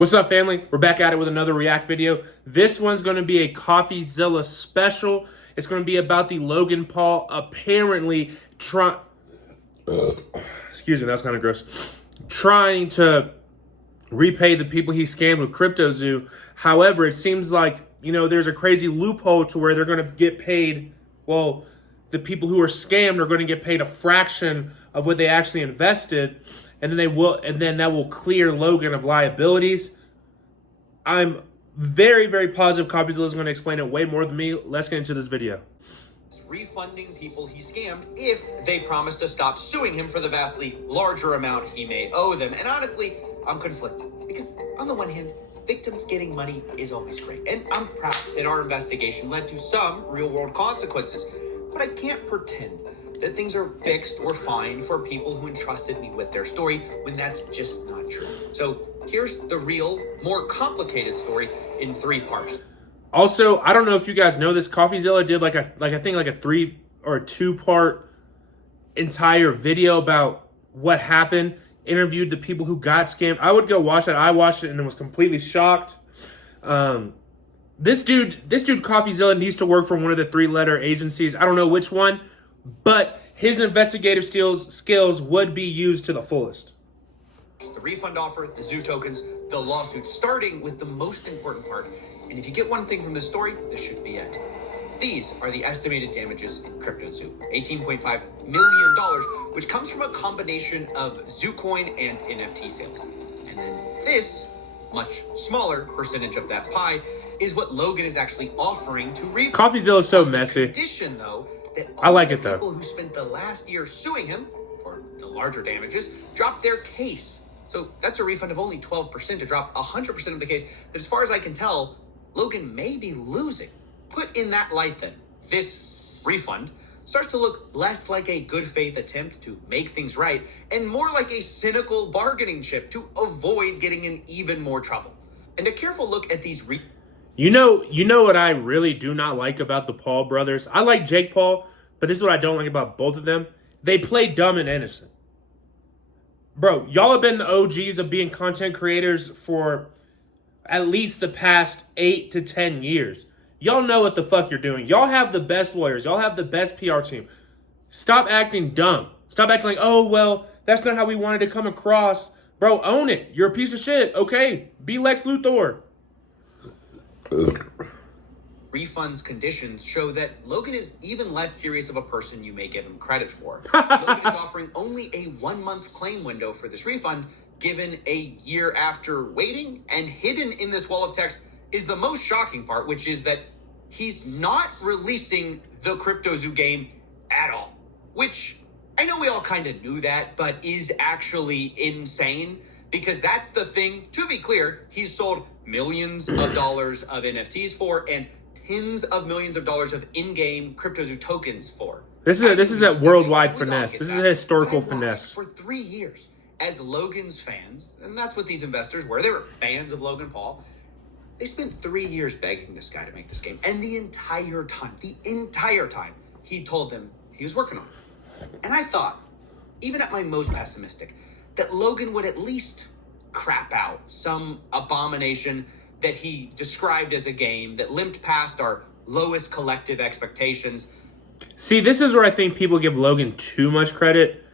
What's up, family? We're back at it with another React video. This one's going to be a Coffeezilla special. It's going to be about the Logan Paul apparently excuse me, that's kind of gross. Trying to repay the people he scammed with CryptoZoo. However, it seems like, there's a crazy loophole to where they're going to get paid. Well, the people who are scammed are going to get paid a fraction of what they actually invested. And then that will clear Logan of liabilities. I'm very, very positive Coffeezilla is going to explain it way more than me. Let's get into this video. Refunding people he scammed if they promise to stop suing him for the vastly larger amount he may owe them. And honestly, I'm conflicted because on the one hand, victims getting money is always great. And I'm proud that our investigation led to some real-world consequences. But I can't pretend that things are fixed or fine for people who entrusted me with their story when that's just not true. So here's the real, more complicated story in 3 parts. Also, I don't know if you guys know this, Coffeezilla did like a 3 or 2-part entire video about what happened, interviewed the people who got scammed. I would go watch that. I watched it and was completely shocked. This dude Coffeezilla needs to work for one of the 3-letter agencies. I don't know which one, but his investigative skills would be used to the fullest. The refund offer, the zoo tokens, the lawsuit, starting with the most important part. And if you get one thing from this story, this should be it. These are the estimated damages in CryptoZoo, $18.5 million, which comes from a combination of ZooCoin and NFT sales. And then this, much smaller percentage of that pie, is what Logan is actually offering to refund. Coffeezilla is so messy. Condition, though, that I like it, though. People who spent the last year suing him for the larger damages dropped their case. So that's a refund of only 12% to drop 100% of the case. That, as far as I can tell, Logan may be losing. Put in that light, then, this refund starts to look less like a good faith attempt to make things right and more like a cynical bargaining chip to avoid getting in even more trouble. And a careful look at these You know what I really do not like about the Paul brothers? I like Jake Paul, but this is what I don't like about both of them. They play dumb and innocent. Bro, y'all have been the OGs of being content creators for at least the past 8 to 10 years. Y'all know what the fuck you're doing. Y'all have the best lawyers. Y'all have the best PR team. Stop acting dumb. Stop acting like, oh, well, that's not how we wanted to come across. Bro, own it. You're a piece of shit. Okay, be Lex Luthor. Refunds conditions show that Logan is even less serious of a person you may give him credit for. Logan is offering only a 1-month claim window for this refund, given a year after waiting, and hidden in this wall of text is the most shocking part, which is that he's not releasing the CryptoZoo game at all. Which, I know we all kind of knew that, but is actually insane, because that's the thing. To be clear, he's sold millions of dollars of NFTs for and tens of millions of dollars of in-game CryptoZoo tokens for. This is a worldwide finesse. This is a historical finesse. For 3 years, as Logan's fans, and that's what these investors were. They were fans of Logan Paul. They spent 3 years begging this guy to make this game. And the entire time, he told them he was working on it. And I thought, even at my most pessimistic, that Logan would at least crap out some abomination that he described as a game that limped past our lowest collective expectations. See, this is where I think people give Logan too much credit.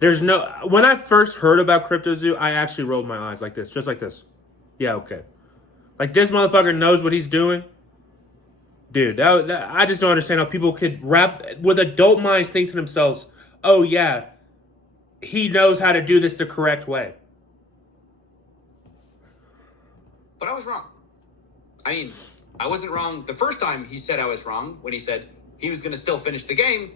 When I first heard about CryptoZoo, I actually rolled my eyes like this, just like this. Yeah, okay. Like, this motherfucker knows what he's doing. Dude, I just don't understand how people could with adult minds, think to themselves, oh yeah, he knows how to do this the correct way. But I was wrong. I mean, I wasn't wrong the first time he said I was wrong, when he said he was going to still finish the game.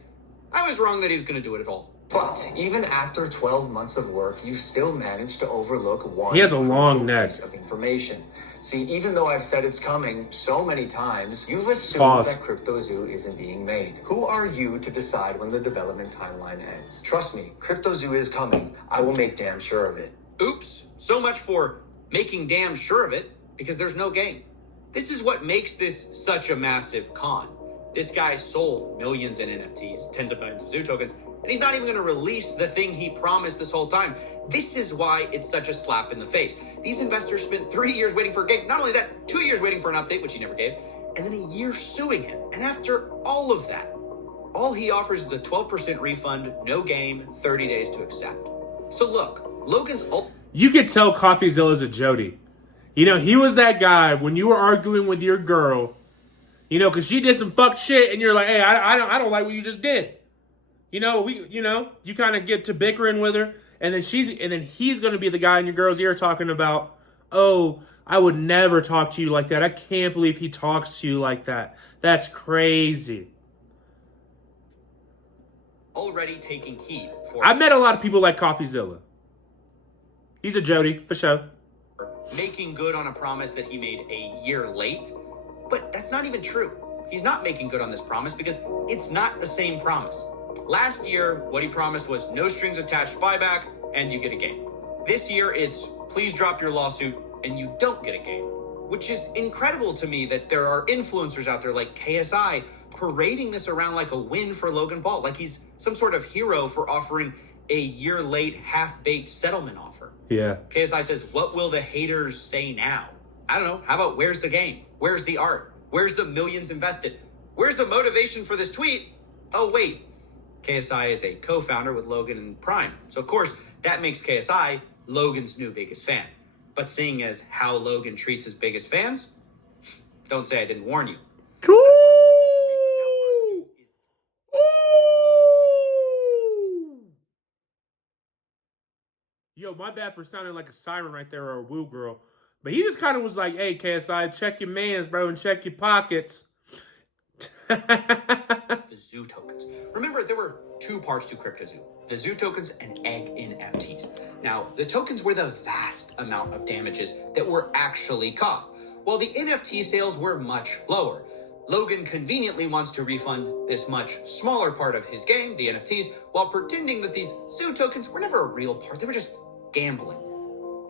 I was wrong that he was going to do it at all. But even after 12 months of work, you've still managed to overlook one He has a long neck piece of information. See, even though I've said it's coming so many times, you've assumed that CryptoZoo isn't being made. Who are you to decide when the development timeline ends? Trust me, CryptoZoo is coming. I will make damn sure of it. Oops, so much for making damn sure of it, because there's no game. This is what makes this such a massive con. This guy sold millions in NFTs, tens of millions of zoo tokens, And he's not even going to release the thing he promised this whole time. This is why it's such a slap in the face. These investors spent 3 years waiting for a game. Not only that, 2 years waiting for an update, which he never gave, and then a year suing him. And after all of that, all he offers is a 12% refund, no game, 30 days to accept. So look, Logan's... You could tell Coffeezilla's a Jody. You know, he was that guy when you were arguing with your girl, you know, because she did some fuck shit, and you're like, hey, I don't like what you just did. You know, you kind of get to bickering with her, and then he's going to be the guy in your girl's ear talking about, oh, I would never talk to you like that. I can't believe he talks to you like that. That's crazy. Already taking heat for... I met a lot of people like Coffeezilla. He's a Jody, for sure. Making good on a promise that he made a year late. But that's not even true. He's not making good on this promise because it's not the same promise. Last year, what he promised was no strings attached buyback and you get a game. This year, it's please drop your lawsuit and you don't get a game. Which is incredible to me that there are influencers out there like KSI parading this around like a win for Logan Paul. Like he's some sort of hero for offering a year late, half-baked settlement offer. Yeah. KSI says, what will the haters say now? I don't know. How about where's the game? Where's the art? Where's the millions invested? Where's the motivation for this tweet? Oh, wait. KSI is a co-founder with Logan and Prime. So, of course, that makes KSI Logan's new biggest fan. But seeing as how Logan treats his biggest fans, don't say I didn't warn you. Yo, my bad for sounding like a siren right there or a woo girl. But he just kind of was like, hey, KSI, check your mans, bro, and check your pockets. The Zoo tokens. Remember, there were two parts to CryptoZoo. The Zoo tokens and egg NFTs. Now, the tokens were the vast amount of damages that were actually caused, while the NFT sales were much lower. Logan conveniently wants to refund this much smaller part of his game, the NFTs, while pretending that these Zoo tokens were never a real part. They were just gambling.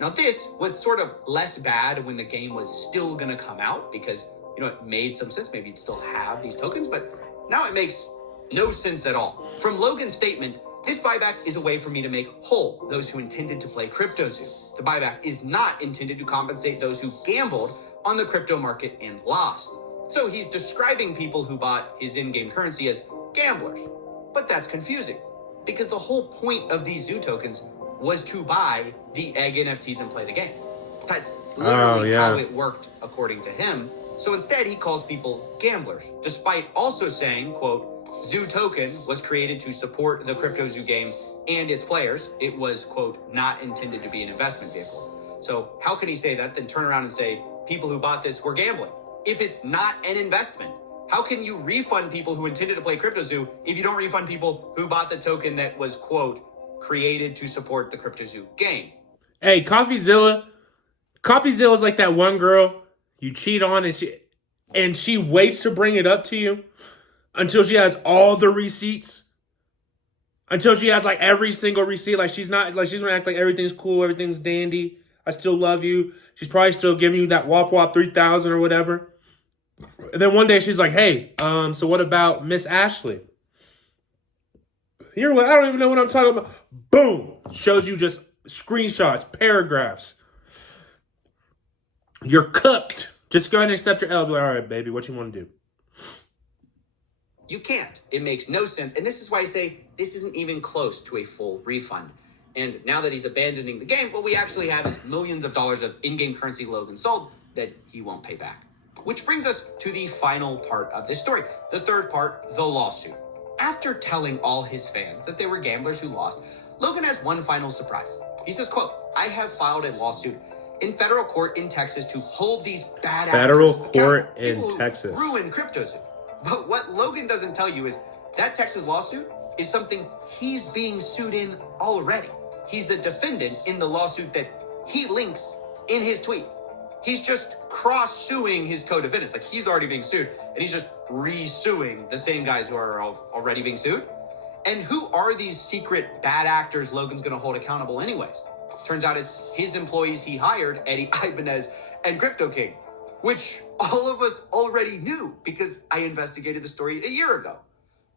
Now, this was sort of less bad when the game was still going to come out because, you know, it made some sense. Maybe you'd still have these tokens, but now it makes no sense at all. From Logan's statement, this buyback is a way for me to make whole those who intended to play CryptoZoo. The buyback is not intended to compensate those who gambled on the crypto market and lost. So he's describing people who bought his in-game currency as gamblers. But that's confusing because the whole point of these Zoo tokens was to buy the egg NFTs and play the game. That's literally how it worked according to him. So instead, he calls people gamblers, despite also saying, quote, Zoo token was created to support the CryptoZoo game and its players. It was, quote, not intended to be an investment vehicle. So how can he say that, then turn around and say people who bought this were gambling? If it's not an investment, how can you refund people who intended to play CryptoZoo if you don't refund people who bought the token that was, quote, created to support the CryptoZoo game? Hey, Coffeezilla's like that one girl you cheat on and she waits to bring it up to you until she has all the receipts. Until she has like every single receipt. Like she's gonna act like everything's cool, everything's dandy. I still love you. She's probably still giving you that Wop Wop 3000 or whatever. And then one day she's like, hey, so what about Miss Ashley? You're like, I don't even know what I'm talking about. Boom. Shows you just screenshots, paragraphs. You're cooked. Just go ahead and accept your L. Be like, all right, baby, what you want to do? You can't. It makes no sense. And this is why I say this isn't even close to a full refund. And now that he's abandoning the game, what we actually have is millions of dollars of in-game currency Logan sold that he won't pay back. Which brings us to the final part of this story. The third part, the lawsuit. After telling all his fans that they were gamblers who lost, Logan has one final surprise. He says, quote, I have filed a lawsuit in federal court in Texas to hold these bad federal actors court in people who Texas. Ruin CryptoZoo. But what Logan doesn't tell you is that Texas lawsuit is something he's being sued in already. He's a defendant in the lawsuit that he links in his tweet. He's just cross-suing his co-defendants. Like he's already being sued, and he's just re-suing the same guys who are already being sued. And who are these secret bad actors Logan's going to hold accountable anyways? Turns out it's his employees he hired, Eddie Ibanez and Crypto King, which all of us already knew because I investigated the story a year ago.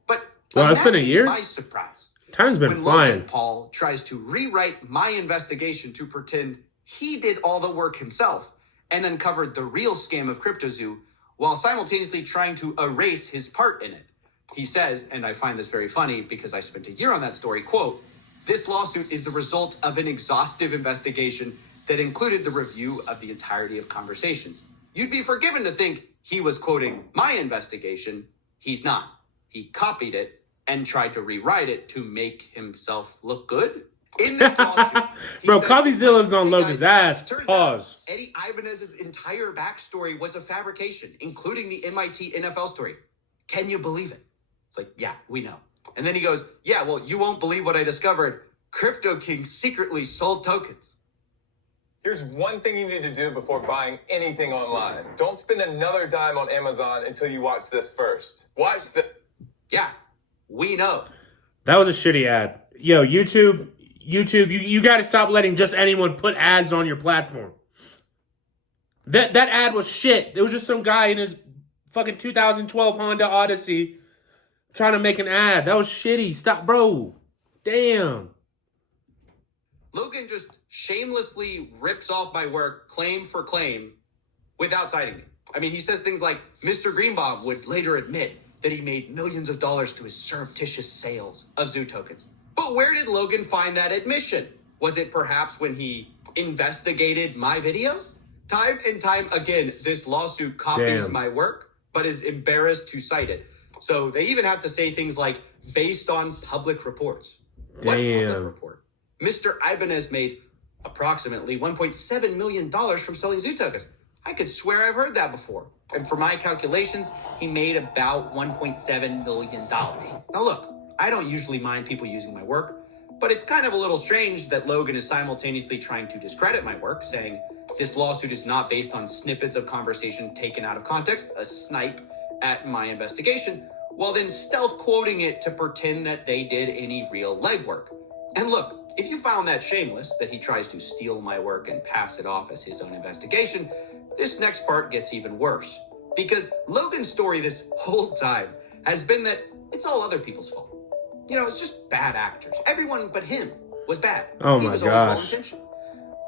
But well, it's been a year. My surprise Time's been when flying. Logan Paul tries to rewrite my investigation to pretend he did all the work himself and uncovered the real scam of CryptoZoo while simultaneously trying to erase his part in it. He says, and I find this very funny because I spent a year on that story, quote, "This lawsuit is the result of an exhaustive investigation that included the review of the entirety of conversations. You'd be forgiven to think he was quoting my investigation. He's not. He copied it and tried to rewrite it to make himself look good." In this lawsuit, Bro, Coffeezilla's on Logan's ass. turns Pause. out Eddie Ibanez's entire backstory was a fabrication, including the MIT NFL story. Can you believe it? It's like, yeah, we know. And then he goes, yeah, well, you won't believe what I discovered. Crypto King secretly sold tokens. Here's one thing you need to do before buying anything online. Don't spend another dime on Amazon until you watch this first. Watch the... Yeah, we know. That was a shitty ad. Yo, YouTube, you got to stop letting just anyone put ads on your platform. That ad was shit. It was just some guy in his fucking 2012 Honda Odyssey trying to make an ad. That was shitty. Stop, bro. Damn. Logan just shamelessly rips off my work claim for claim without citing me. I mean, he says things like, Mr. Greenbaum would later admit that he made millions of dollars through his surreptitious sales of Zoo tokens. But where did Logan find that admission? Was it perhaps when he investigated my video? Time and time again, this lawsuit copies Damn. my work, but is embarrassed to cite it. So they even have to say things like, based on public reports. What Damn. public report? Mr. Ibanez made approximately $1.7 million from selling Zoo tokens. I could swear I've heard that before. And for my calculations, he made about $1.7 million. Now look, I don't usually mind people using my work, but it's kind of a little strange that Logan is simultaneously trying to discredit my work, saying this lawsuit is not based on snippets of conversation taken out of context, a snipe at my investigation, while then stealth quoting it to pretend that they did any real legwork. And look, if you found that shameless, that he tries to steal my work and pass it off as his own investigation, this next part gets even worse. Because Logan's story this whole time has been that it's all other people's fault. You know, it's just bad actors. Everyone but him was bad. Oh He my was gosh. always well-intentioned.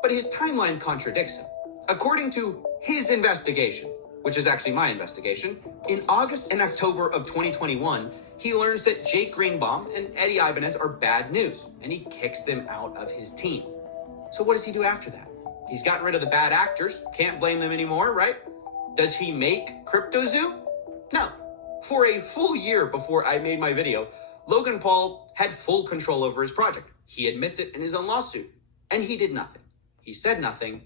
But his timeline contradicts him. According to his investigation, which is actually my investigation, in August and October of 2021, he learns that Jake Greenbaum and Eddie Ibanez are bad news, and he kicks them out of his team. So what does he do after that? He's gotten rid of the bad actors, can't blame them anymore, right? Does he make CryptoZoo? No. For a full year before I made my video, Logan Paul had full control over his project. He admits it in his own lawsuit, and he did nothing. He said nothing.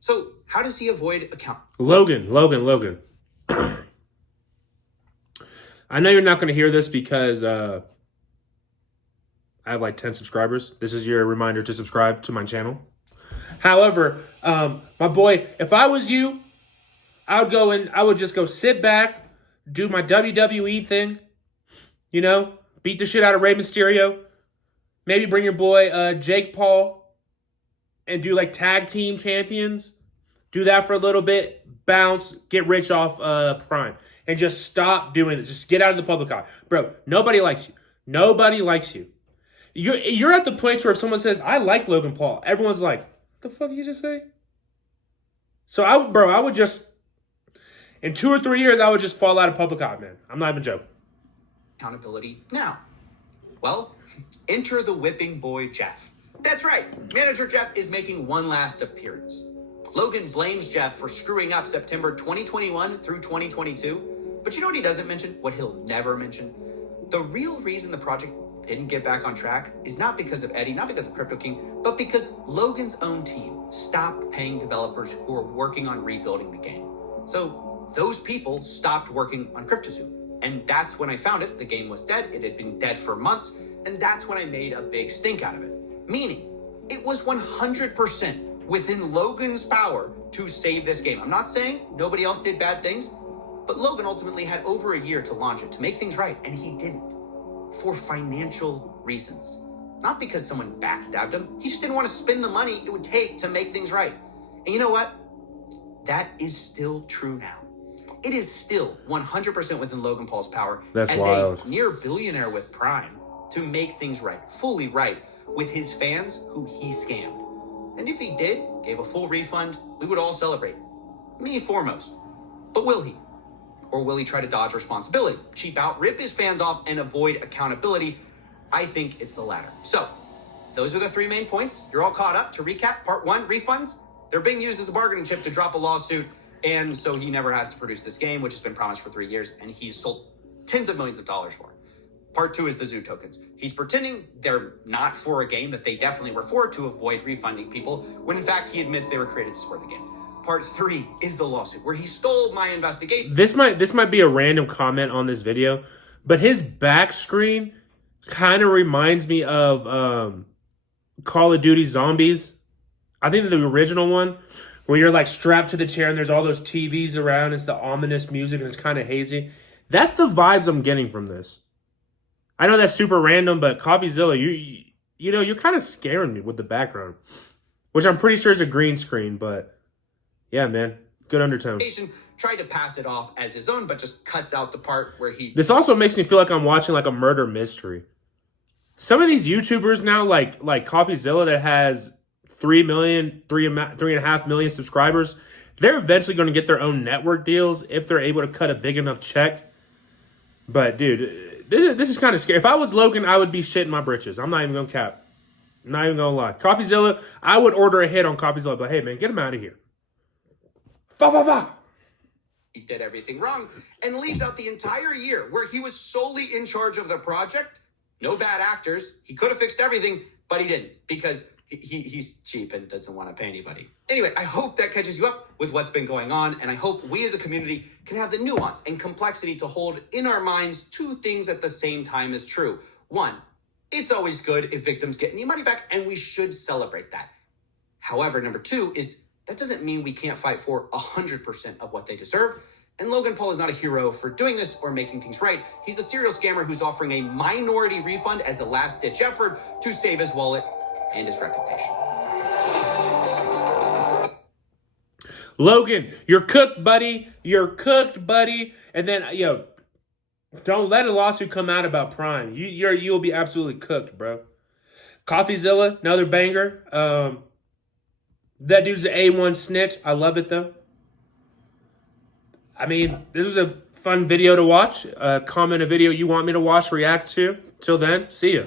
So how does he avoid account? Logan. I know you're not going to hear this because I have like 10 subscribers. This is your reminder to subscribe to my channel. However, my boy, if I was you, I would just go sit back, do my WWE thing, you know, beat the shit out of Rey Mysterio, maybe bring your boy Jake Paul and do like tag team champions. Do that for a little bit, bounce, get rich off Prime, and just stop doing it. Just get out of the public eye. Bro, nobody likes you. Nobody likes you. You're at the point where if someone says, I like Logan Paul, everyone's like, what the fuck did you just say? So, I would just, in 2 or 3 years, I would just fall out of public eye, man. I'm not even joking. Accountability now? Well, enter the whipping boy Jeff. That's right. Manager Jeff is making one last appearance. Logan blames Jeff for screwing up September 2021 through 2022. But you know what he doesn't mention? What he'll never mention? The real reason the project didn't get back on track is not because of Eddie, not because of Crypto King, but because Logan's own team stopped paying developers who were working on rebuilding the game. So those people stopped working on CryptoZoo. And that's when I found it. The game was dead. It had been dead for months. And that's when I made a big stink out of it. Meaning, it was 100% within Logan's power to save this game. I'm not saying nobody else did bad things, but Logan ultimately had over a year to launch it, to make things right, and he didn't. For financial reasons. Not because someone backstabbed him. He just didn't want to spend the money it would take to make things right. And you know what? That is still true now. It is still 100% within Logan Paul's power. That's as wild. a near billionaire with Prime. to make things right, fully right, with his fans who he scammed. And if he did, gave a full refund, we would all celebrate. Me foremost. But will he? Or will he try to dodge responsibility, cheap out, rip his fans off, and avoid accountability? I think it's the latter. So, those are the 3 main points. You're all caught up. To recap, part 1, refunds. They're being used as a bargaining chip to drop a lawsuit, and so he never has to produce this game, which has been promised for 3 years, and he's sold tens of millions of dollars for. Part 2 is the zoo tokens. He's pretending they're not for a game that they definitely were for to avoid refunding people, when in fact he admits they were created to support the game. Part 3 is the lawsuit, where he stole my investigation. This might be a random comment on this video, but his back screen kind of reminds me of Call of Duty Zombies. I think the original one, where you're like strapped to the chair and there's all those TVs around. It's the ominous music and it's kind of hazy. That's the vibes I'm getting from this. I know that's super random, but Coffeezilla, you know, you're kind of scaring me with the background, which I'm pretty sure is a green screen, but yeah, man, good undertone. Tried to pass it off as his own, but just cuts out the part where he... This also makes me feel like I'm watching like a murder mystery. Some of these YouTubers now, like Coffeezilla, that has 3.5 million subscribers, they're eventually going to get their own network deals if they're able to cut a big enough check. But dude, this is kind of scary. If I was Logan, I would be shitting my britches. I'm not even going to cap. I'm not even going to lie. Coffeezilla, I would order a hit on Coffeezilla, but hey, man, get him out of here. Fa fa fa. He did everything wrong and leaves out the entire year where he was solely in charge of the project. No bad actors. He could have fixed everything, but he didn't because he's cheap and doesn't want to pay anybody. Anyway, I hope that catches you up with what's been going on, and I hope we as a community can have the nuance and complexity to hold in our minds 2 things at the same time as true. 1, it's always good if victims get any money back, and we should celebrate that. However, number 2 is that doesn't mean we can't fight for 100% of what they deserve. And Logan Paul is not a hero for doing this or making things right. He's a serial scammer who's offering a minority refund as a last-ditch effort to save his wallet and his reputation. Logan, you're cooked, buddy. You're cooked, buddy. And then, don't let a lawsuit come out about Prime. You'll be absolutely cooked, bro. Coffeezilla, another banger. That dude's an A1 snitch. I love it, though. I mean, this was a fun video to watch. Comment a video you want me to watch, react to. Till then, see ya.